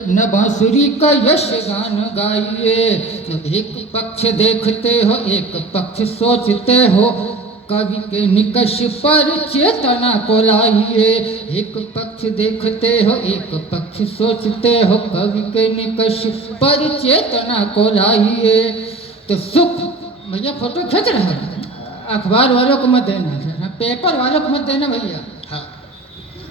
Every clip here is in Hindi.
न बांसुरी का यश गान गाइए। एक पक्ष देखते हो एक पक्ष सोचते हो, कवि के निकष पर चेतना को लाइए। एक पक्ष देखते हो एक पक्ष सोचते हो, कवि के निकष पर चेतना को लाइए। तो सुख भैया फोटो खींच रहे हैं, अखबार वालों को मत देना, पेपर वालों को मत देना भैया। हाँ।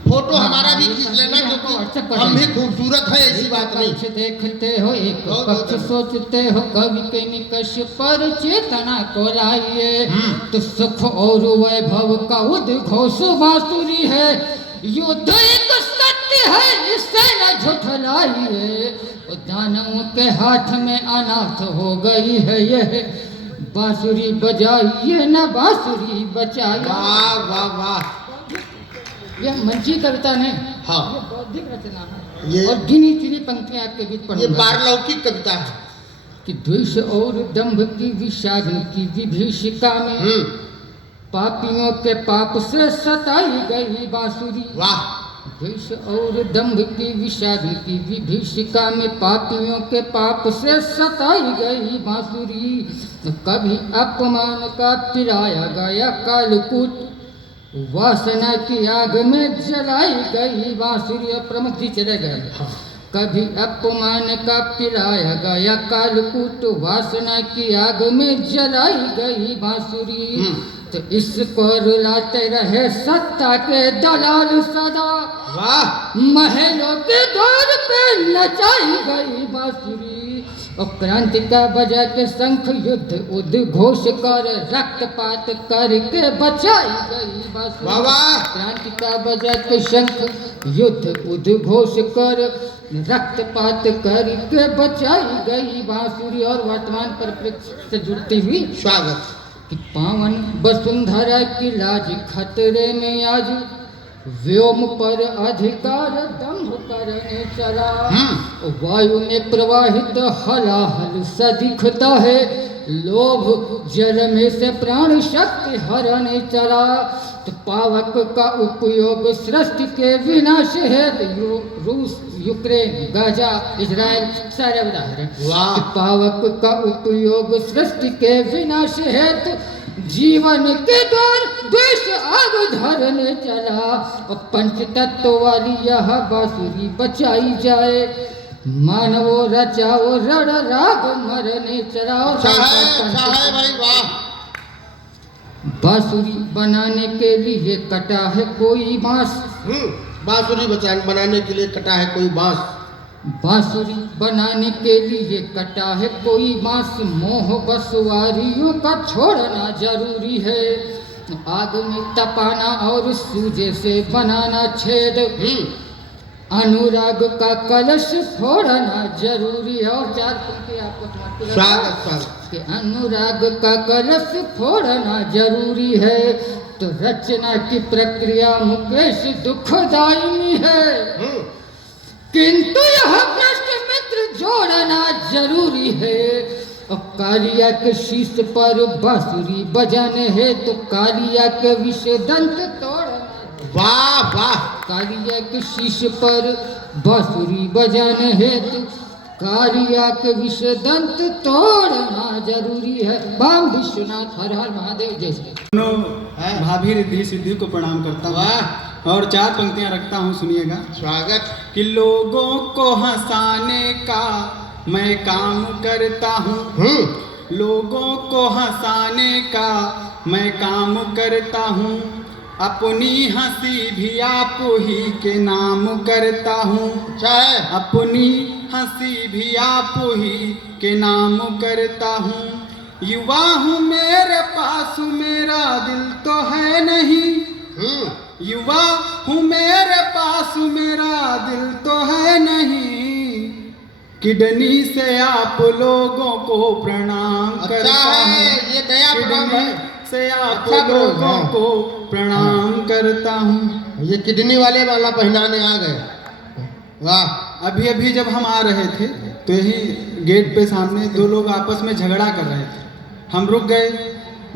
फोटो हमारा भी खींच लेना, क्योंकि हम भी खूबसूरत है, ऐसी बात नहीं। पक्ष देखते हो एक पक्ष सोचते हो, कवि के निकष पर चेतना को लाइए। तो सुख और वैभव का उद्घोष बांसुरी है, युद्ध एक सत्य है इससे न झुठलाइए। दानवों के हाथ में अनाथ हो गई है यह, बांसुरी बजाइए न बांसुरी बचाइए। वाह वाह वाह, यह मंची कविता नहीं, हाँ, ये बौद्धिक रचना है। ये और गिनी चुनी पंक्तियां आपके बीच पढ़ूंगा। ये पारलौकिक कविता है कि द्वेष और दंभ की विषाद की विभीषिका में पापियों के पाप से सताई गई बांसुरी। वाह। द्वेष और दंभ की विषाद की विभीषिका में पापियों के पाप से सताई गई बांसुरी। कभी अपमान का पिलाया गया कालकूट, वासना की आग में जलाई गई बांसुरी। प्रमुख जी चले गए। कभी अपमान का पिलाया गया कालकूट, वासना की आग में जलाई गई बांसुरी। तो इसको रुलाते रहे सत्ता के दलाल सदा, वाह। महलों के द्वार पे नचाई गई बांसुरी। और क्रांति का बजा के शंख युद्ध उद्घोष कर रक्तपात करके बचाई गई बांसुरी। वाह वाह। क्रांति का बजा के शंख युद्ध उद्घोष कर रक्तपात करके बचाई गई बांसुरी। और वर्तमान परिप्रेक्ष्य से जुड़ती हुई स्वागत कि पावन वसुंधरा की लाज खतरे में आज, व्योम पर अधिकार दंभ करने चला। वायु में प्रवाहित हलाहल सा दिखता है, लोभ जल में से प्राण शक्ति हरने चला। तो पावक का उपयोग सृष्टि के विनाश है। रूस, यूक्रेन, गाजा, इजराइल सारे उदाहरण। वाह। पावक का उपयोग सृष्टि के विनाश है, तो जीवन के द्वार द्वेष आग धरने चला। और पंच तत्व वाली यह बांसुरी बचाई जाए, मानवो रचाओ रण राग मरने चला। भाई वाह। बांसुरी बनाने के लिए कटा है कोई बांस, बांसुरी बनाने के लिए कटा है कोई बांस। बांसुरी बनाने के लिए कटा है कोई बांस, मोह बसवारियों का छोड़ना जरूरी है। आग में तपाना और सूजे से बनाना छेद, अनुराग का कलश फोड़ना जरूरी है। और चार पंक्ति आपको स्वागत कि अनुराग का कलश फोड़ना जरूरी है। तो रचना की प्रक्रिया मुकेश दुखदायी है, किंतु यह भ्रष्ट मित्र जोड़ना जरूरी है। और कालिया के शीश पर बांसुरी बजाने है, तो कालिया के विषय दंत तोड़ना। वाह वाह। कालिया के शीश पर बांसुरी बजाने है, तो कालिया के विषय दंत तोड़ना जरूरी है। बाम विश्वनाथ हर हर महादेव। जैसे भाभी रिद्धि सिद्धि को प्रणाम करता हूँ और चार पंक्तियां रखता हूँ, सुनिएगा। स्वागत। कि लोगों को हंसाने का मैं काम करता हूँ, लोगों को हंसाने का मैं काम करता हूँ, अपनी हंसी भी आप ही के नाम करता हूँ। अपनी हंसी भी आप ही के नाम करता हूँ। युवा हूँ मेरे पास मेरा दिल तो है नहीं, युवा हूँ मेरे पास मेरा दिल तो है नहीं, किडनी से आप लोगों को प्रणाम करता हूँ। ये दया प्रणाम है, से आप लोगों को प्रणाम करता हूँ। ये किडनी वाले वाला पहनाने आ गए। वाह। अभी अभी जब हम आ रहे थे तो यही गेट पे सामने दो लोग आपस में झगड़ा कर रहे थे, हम रुक गए।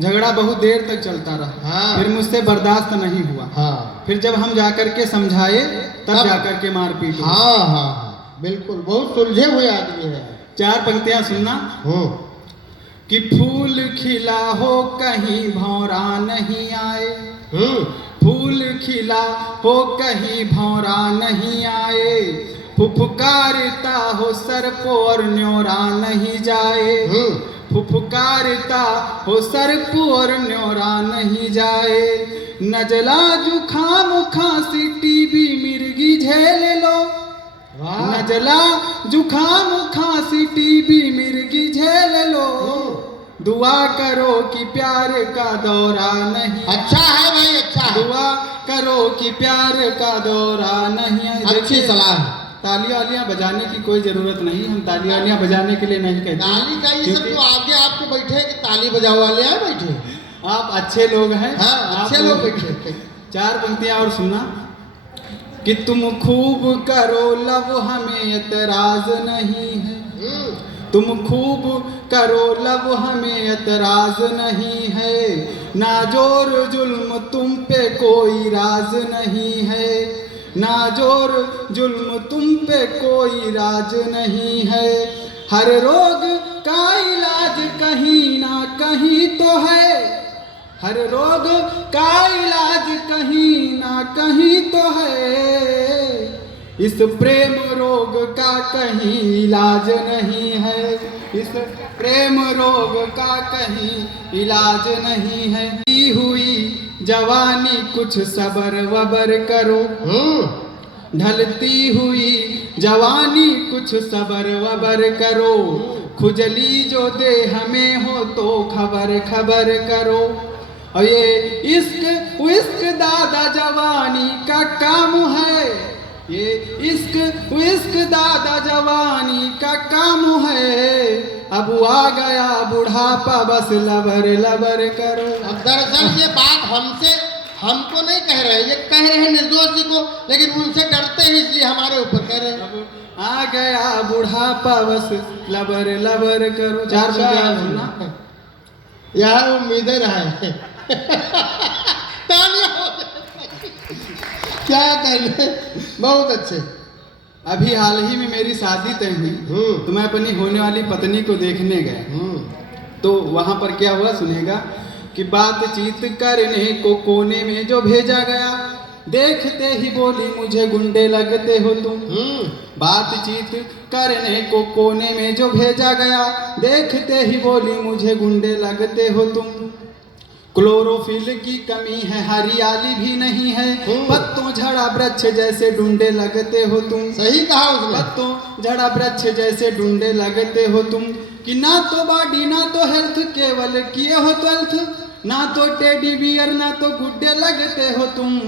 झगड़ा बहुत देर तक चलता रहा। फिर मुझसे बर्दाश्त नहीं हुआ। फिर जब हम जाकर के समझाए तब जाकर के मारपीट। बिल्कुल, बहुत सुलझे हुए आदमी है। 4 पंक्तियां सुनना। कि फूल खिला हो कहीं भौरा नहीं आए, फूल खिला हो कहीं भौरा नहीं आए, फुफकारता हो सर को और न्योरा नहीं जाए, फुफकारता हो सर को और न्योरा नहीं जाए, नजला जुखाम खांसी टीबी मिर्गी झेल लो, नजला जुखाम खांसी टीबी मिर्गी झेल लो, दुआ करो कि प्यार का दौरा नहीं। अच्छा है भाई, अच्छा है। दुआ करो कि प्यार का दौरा नहीं। अच्छी सलाह। तालियां वालियां बजाने की कोई जरूरत नहीं, हम तालियां वालियां बजाने के लिए नहीं कहते। ताली का ये सब तो आगे आपके बैठे कि ताली बजाओ वाले हैं बैठे। आप अच्छे लोग हैं। हाँ, अच्छे लोग बैठे। 4 पंक्तियां और सुनना। कि तुम खूब करो लव हमें एतराज नहीं है, तुम खूब करो लव हमें एतराज नहीं है, नाजोर जुल्म तुम पे कोई राज नहीं है, नाजोर जुल्म तुम पे कोई राज नहीं है, हर रोग का इलाज कहीं ना कहीं तो है, हर रोग का इलाज कहीं ना कहीं तो है, इस प्रेम रोग का कहीं इलाज नहीं है, इस प्रेम रोग का कहीं इलाज नहीं है, की हुई जवानी कुछ सबर वबर करो, ढलती हुई जवानी कुछ सबर वबर करो, खुजली जो दे हमें हो तो खबर खबर करो, और ये इश्क इश्क दादा जवानी का काम है, ये इश्क दादा जवानी का काम है, अब आ गया बुढ़ापा बस लबर लबर करो। अब दरअसल ये बात हमको नहीं कह रहे, ये कह रहे हैं निर्दोष जी को, लेकिन उनसे डरते हैं इसलिए हमारे ऊपर कह रहे हैं। अब आ गया बुढ़ापा बस लबर लबर करो। 4 पंक्तियां सुनना। यार उम्मीदें रहे क्या कर, बहुत अच्छे। अभी हाल ही में मेरी शादी तय हुई, तो मैं अपनी होने वाली पत्नी को देखने गया। तो वहां पर क्या हुआ सुनेगा। कि बातचीत करने को कोने में जो भेजा गया, देखते ही बोली मुझे गुंडे लगते हो तुम, बातचीत करने को कोने में जो भेजा गया, देखते ही बोली मुझे गुंडे लगते हो तुम, क्लोरोफिल की कमी है हरियाली भी नहीं है, पत्तों झड़ा वृक्ष जैसे डूंडे लगते हो तुम। सही कहा उसने। पत्तों झड़ा वृक्ष जैसे डूंडे लगते हो तुम, कि ना तो बॉडी ना तो हेल्थ, केवल किए हो ट्वेल्थ, ना तो टेडी बियर ना तो गुड्डे लगते हो तुम।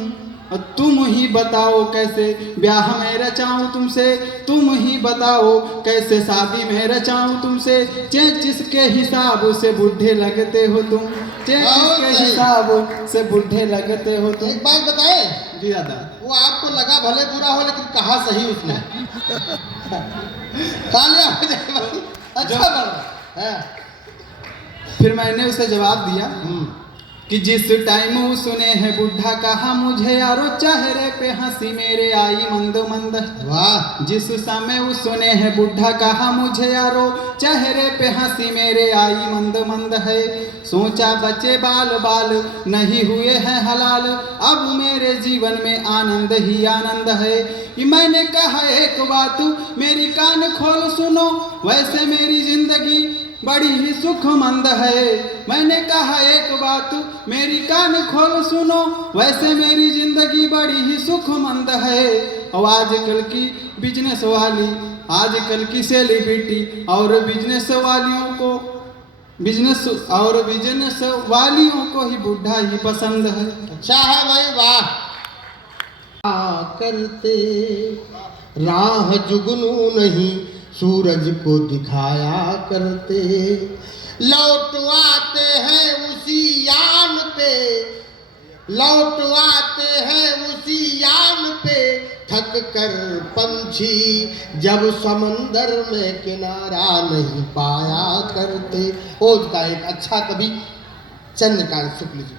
और तुम ही बताओ कैसे ब्याह में रचाऊं तुमसे, तुम ही बताओ कैसे शादी में रचाऊं तुमसे, चेचिस के हिसाब से बुढ़े लगते हो तुम, चेचिस के हिसाब से बुढ़े लगते हो तुम। एक बात बताए जी दादा, वो आपको लगा भले बुरा हो, लेकिन कहा सही उसने। अच्छा बना। फिर मैंने उसे जवाब दिया कि जिस टाइम उसने है बुढ़ा कहा मुझे यारो, चेहरे पे हंसी मेरे आई मंद मंद। वाह। जिस समय उसने है बुढ़ा कहा मुझे यारो, चेहरे पे हंसी मेरे आई मंद मंद है, सोचा बच्चे बाल बाल नहीं हुए हैं हलाल, अब मेरे जीवन में आनंद ही आनंद है। कि मैंने कहा एक बात मेरी कान खोल सुनो, वैसे मेरी जिंदगी बड़ी ही सुखमंद है। मैंने कहा एक बात मेरी कान खोल सुनो, वैसे मेरी जिंदगी बड़ी ही सुखमंद है। और आजकल की बिजनेस वाली, आजकल की सेलिब्रिटी और बिजनेस वालियों को, बिजनेस वालियों को ही बुढ़ा ही पसंद है। अच्छा है भाई, वाह। करते राह जुगनू नहीं सूरज को दिखाया करते, लौट आते हैं उसी यान पे, लौट आते हैं उसी यान पे, थक कर पंछी जब समंदर में किनारा नहीं पाया करते। ओज का एक अच्छा कवि चंद्रकांत शुक्ल जी।